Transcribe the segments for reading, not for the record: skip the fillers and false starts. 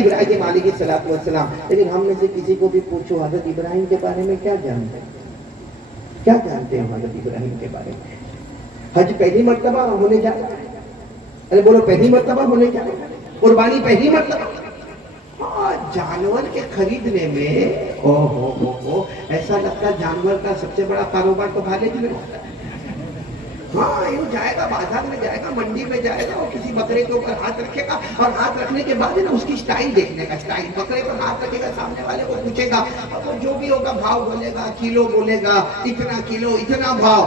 ابراہیم علیہ السلام. لیکن ہم میں سے کسی کو بھی پوچھو حضرت ابراہیم کے بارے میں کیا جانتے ہیں؟ کیا جانتے ہیں حضرت ابراہیم کے بارے میں؟ حج پہلی مرتبہ ہونے جا رہا ہے. ارے بولو پہلی مرتبہ ہونے جا رہا ہے. قربانی پہلی مرتبہ. جانور کے خریدنے میں ایسا لگتا ہے جانور کا سب سے بڑا کاروبار تو بھالے جی میں ہوتا ہے. ہاں یوں جائے گا, بازار میں جائے گا, منڈی میں جائے گا, اور کسی بکرے کے اوپر ہاتھ رکھے گا, اور ہاتھ رکھنے کے بعد نا اس کی سٹائل دیکھنے کا, سٹائل بکرے پر ہاتھ رکھے گا, سامنے والے کو پوچھے گا, اور وہ جو بھی ہوگا بھاؤ بولے گا, کلو بولے گا, اتنا کلو, اتنا بھاؤ.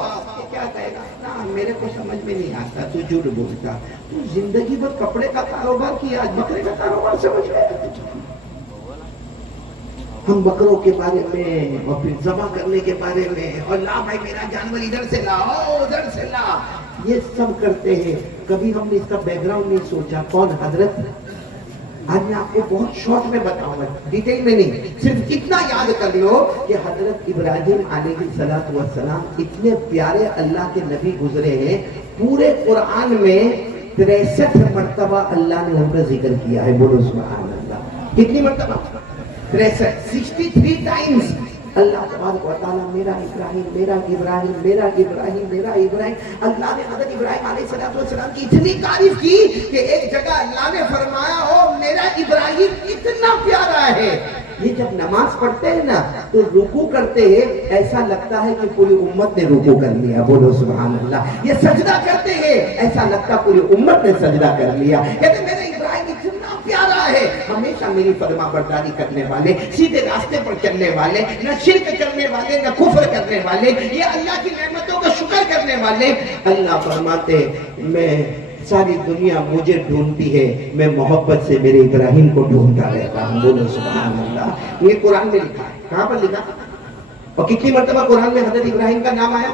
کیا کہے گا؟ نا میرے کو سمجھ میں نہیں آتا, تو جھوٹ بولتا. تو زندگی بھر کپڑے کا کاروبار کیا, آج بکرے کا کاروبار سمجھ میں آتا. ہم بکروں کے بارے میں اور پھر ذبح کرنے کے بارے میں, اور لا بھائی میرا جانور ادھر سے لا, ادھر سے لا, یہ سب کرتے ہیں. کبھی ہم نے اس کا بیک گراؤنڈ نہیں سوچا. کون حضرت؟ آج میں آپ کو بہت شارٹ میں بتاؤں گا, ڈیٹیل میں نہیں, صرف اتنا یاد کر لو کہ حضرت ابراہیم علیہ السلام اتنے پیارے اللہ کے نبی گزرے ہیں. پورے قرآن میں 63 مرتبہ اللہ نے ان کا ذکر کیا ہے. بولو سبحان اللہ. کتنی مرتبہ؟ 63 ٹائمز اللہ تبارک و تعالیٰ میرا ابراہیم, میرا ابراہیم, میرا ابراہیم, میرا ابراہیم. اللہ نے حضرت ابراہیم علیہ السلام کی اتنی تعریف کی کہ ایک جگہ اللہ نے فرمایا, او میرا ابراہیم اتنا پیارا ہے. یہ جب نماز پڑھتے ہیں نا تو رکوع کرتے ہیں, ایسا لگتا ہے کہ پوری امت نے رکوع کر لیا. بولو سبحان اللہ. یہ سجدہ کرتے ہیں, ایسا لگتا پوری امت نے سجدہ کر لیا. کہتے میرے ابراہیم اتنا پیارا ہے. ہمیشہ میری فرما برداری کرنے والے, سیدھے راستے پر چلنے والے, نہ شرک کرنے والے, نہ کفر کرنے والے, یہ اللہ کی نعمتوں کا شکر کرنے والے. اللہ فرماتے میں ساری دنیا مجھے ڈھونڈتی ہے, میں محبت سے میرے ابراہیم کو ڈھونڈتا رہتا ہوں. بولو سبحان اللہ. یہ قرآن میں لکھا ہے. کہاں پر لکھا؟ اور کتنی مرتبہ قرآن میں حضرت ابراہیم کا نام آیا؟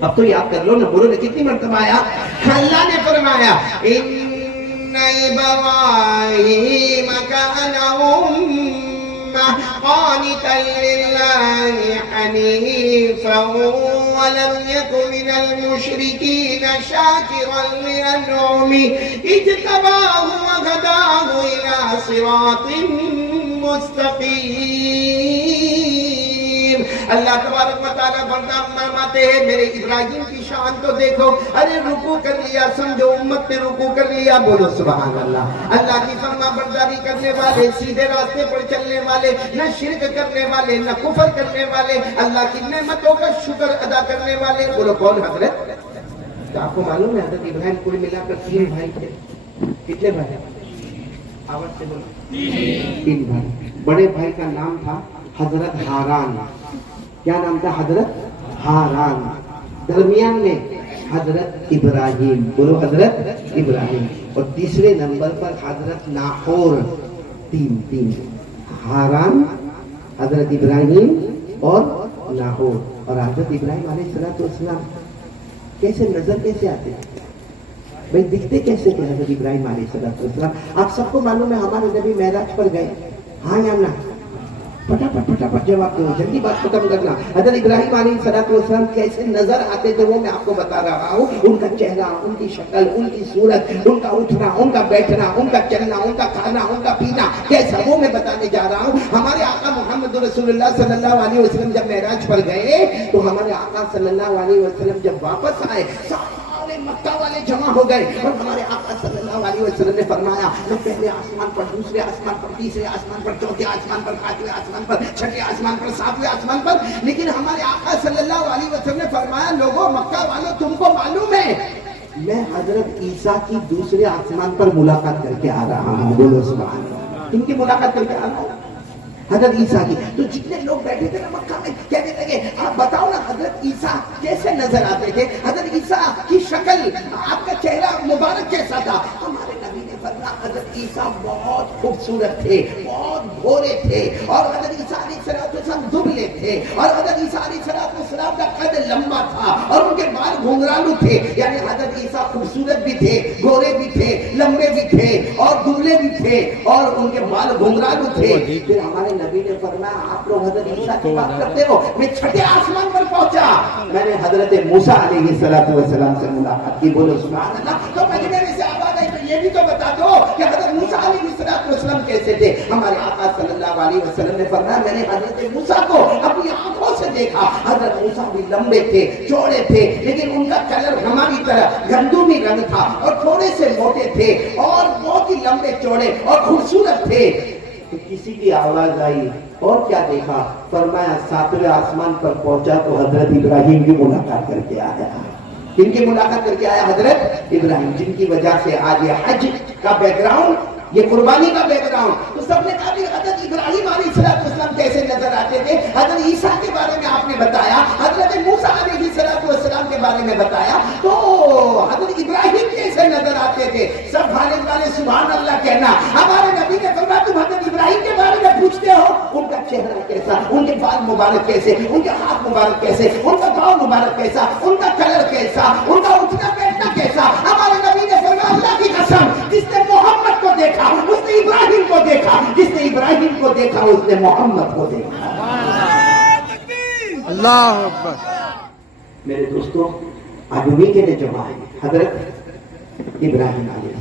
اب تو یاد کر لو نا. بولو نا کتنی مرتبہ آیا؟ اللہ نے فرمایا ان ابراہیم کان قانتا للہ حنیفا ولم یک من المشرکین شاکرا لانعمہ اجتباہ وہداہ الی صراط مستقیم. اللہ تبارک و تعالیٰ فرماتے ہیں میرے ابراہیم کی شان تو دیکھو. ارے رکوع کر لیا, سمجھو امت نے رکوع کر لیا. بولو سبحان اللہ. اللہ کی فرما برداری کرنے والے, سیدھے راستے پر چلنے والے, نہ شرک کرنے والے, نہ کفر کرنے والے, اللہ کی نعمتوں کا شکر ادا کرنے والے. بولو کون حضرت؟ تو آپ کو معلوم ہے حضرت ابراہیم کل ملا کر 3 بھائی تھے. کتنے بھائی؟ آواز سے بولو. 3 بھائی. بڑے بھائی کا نام تھا حضرت ہاران. کیا نام تھا؟ حضرت ہاران. درمیان میں حضرت ابراہیم. بولو حضرت ابراہیم. اور تیسرے نمبر پر حضرت ناحور. 3 ہاران, حضرت ابراہیم اور ناحور. اور حضرت ابراہیم علیہ السلام کیسے نظر کیسے آتے ہیں بھائی, دکھتے کیسے تھے حضرت ابراہیم علیہ السلام؟ آپ سب کو معلوم ہے ہمارے نبی معراج پر گئے. ہاں یا نہ؟ پٹا جواب دو, جلدی بات ختم کرنا. حضرت ابراہیم علیہ السلام کیسے نظر آتے تھے وہ میں آپ کو بتا رہا ہوں. ان کا چہرہ, ان کی شکل, ان کی صورت, ان کا اٹھنا, ان کا بیٹھنا, ان کا چلنا, ان کا کھانا, ان کا پینا کیسا, وہ میں بتانے جا رہا ہوں. ہمارے آقا محمد رسول اللہ صلی اللہ علیہ وسلم جب معراج پر گئے تو ہمارے آقا صلی اللہ علیہ وسلم جب واپس آئے مکہ والے جمع ہو گئے, اور ہمارے آقا صلی اللہ علیہ وسلم نے فرمایا میں پہلے آسمان پر, دوسرے آسمان پر, تیسرے آسمان پر, چوتھے آسمان پر, پانچویں آسمان پر, چھٹے آسمان پر, ساتویں آسمان پر. لیکن ہمارے آقا صلی اللہ علیہ وسلم نے فرمایا لوگوں, مکہ والوں, تم کو معلوم ہے میں حضرت عیسیٰ کی دوسرے آسمان پر ملاقات کر کے آ رہا ہوں. بولو سبحان اللہ. ان کی ملاقات کر کے آ رہا ہوں حضرت عیسیٰ کی. تو جتنے لوگ بیٹھے تھے نا مکہ میں کہنے لگے آپ بتاؤ نا حضرت عیسیٰ کیسے نظر آتے تھے, حضرت عیسیٰ کی شکل, آپ کا چہرہ مبارک کیسا تھا؟ ہمارے نبی نے فرمایا حضرت عیسیٰ بہت خوبصورت تھے, بہت گورے تھے, اور حضرت عیسیٰ علیہ السلام دبلے تھے, اور حضرت عیسیٰ علیہ السلام کا قد لمبا تھا, اور ان کے بال گھنگرالو تھے. یعنی حضرت عیسیٰ خوبصورت بھی تھے, گورے بھی تھے, لمبے بھی تھے, اور دبلے بھی تھے, اور ان کے بال گھنگرالو تھے. پھر ہمارے نبی نے فرمایا آپ لوگ حضرت عیسیٰ کی بات کرتے ہو, میں چھٹے آسمان پر پہنچا, میں نے حضرت موسیٰ علیہ السلام سے ملاقات کی. بولو سبحان اللہ. تو مجمع میں سے آواز آئی تو یہ بھی تو بتا دو کہ حضرت موسیٰ علیہ السلام کیسے تھے؟ ہمارے آقا صلی اللہ علیہ وسلم نے فرمایا میں نے حضرت موسیٰ کو اپنی آنکھوں سے دیکھا. حضرت موسیٰ بھی لمبے تھے، چوڑے تھے، لیکن ان کا کلر ہماری طرح گندمی رنگ تھا اور تھوڑے سے موٹے تھے اور بہت ہی لمبے چوڑے اور خوبصورت تھے. تو کسی کی آواز آئی اور کیا دیکھا؟ فرمایا 7ویں آسمان پر پہنچا تو حضرت ابراہیم کی ملاقات کر کے آیا. کن کی ملاقات کر کے آیا؟ حضرت ابراہیم، جن کی وجہ سے آج یہ حج کا بیک گراؤنڈ، یہ قربانی کا بیک گراؤنڈ. تو سب نے کہا کہ حضرت ابراہیم علیہ السلام کیسے نظر آتے تھے؟ حضرت عیسیٰ کے بارے میں آپ نے بتایا، حضرت موسیٰ علیہ السلام کے بارے میں بتایا، تو حضرت ابراہیم کیسے نظر آتے تھے؟ سب بھانے والے سبحان اللہ کہنا. ہمارے نبی نے فرمایا تم حضرت ابراہیم کے بارے میں پوچھتے ہو، ان کا چہرہ کیسا، ان کے بال مبارک کیسے، ان کے ہاتھ مبارک کیسے، ان کا پاؤں مبارک کیسا، ان کا کلر کیسا، ان کا اٹھنا بیٹھنا کیسا. ہمارے نبی نے فرمایا اللہ کی قسم جس نے محمد کو دیکھا اس نے ابراہیم کو دیکھا، جس نے ابراہیم کو دیکھا اس نے محمد کو دیکھا. اللہ اکبر. میرے دوستوں، آدمی کے لیے جمع ہے حضرت ابراہیم علیہ